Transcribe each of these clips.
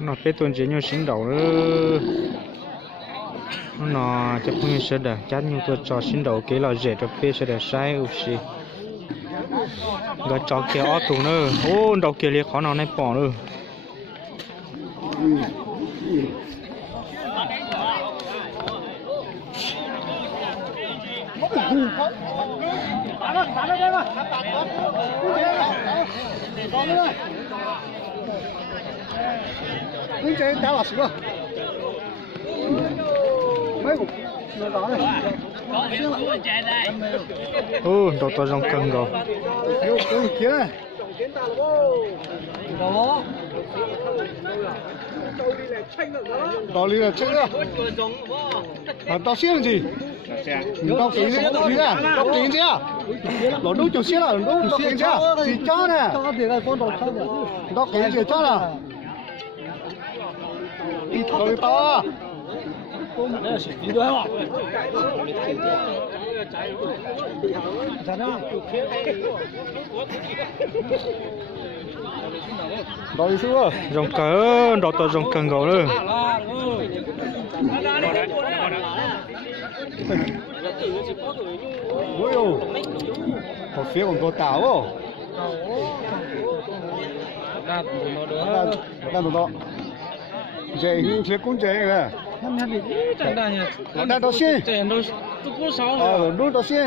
nó bé tuần chỉ nhau sinh đầu nữa nó chắc không sẽ được chắc như tôi cho sinh đầu cái là dễ cho bé sẽ được sai ưu sĩ gà cho kia ở tủ nữa ô đầu kia liệt khó nào này bỏ nữa你这打了是吧？没有，那打的。ô đầu to trong cân rồi有有钱。道理了，这个。啊，到现去。你到给人家你看，到给人家，老周就歇了，老周给人家，谁家呢？到给人家家了。到底到啊？到底是不？ trong cân đầu to trong cân rồi nữa ôi呦，我phía còn có tảo không? Đang được đó. Dễ hưu phía cũng dễ rồi. Đang đó xin. Đúng đó xin.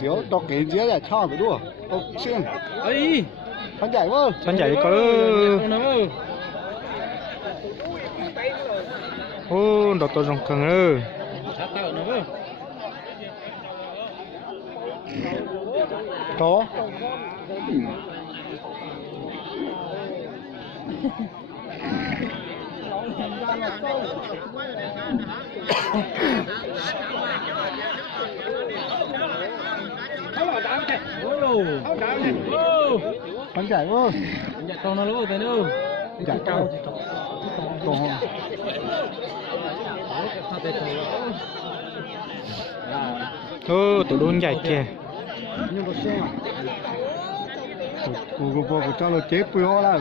Chiếu đọc cái dĩa là cho cái đua. Đọc xin. Khán giải không? khán giả có ô đầu to trong cân nữa Có. Khán giải không? Dạ con nó lúa tới đâu? Giải cao. Còn ô tụi đun dài kìa nhưng mà xem của cho nó chế bưởi là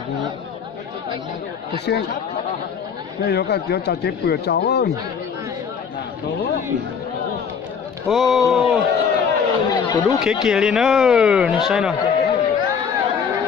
của xem đây có cái cho chế bưởi cháu không ô tụi đu kia kia lên nữa này sai nào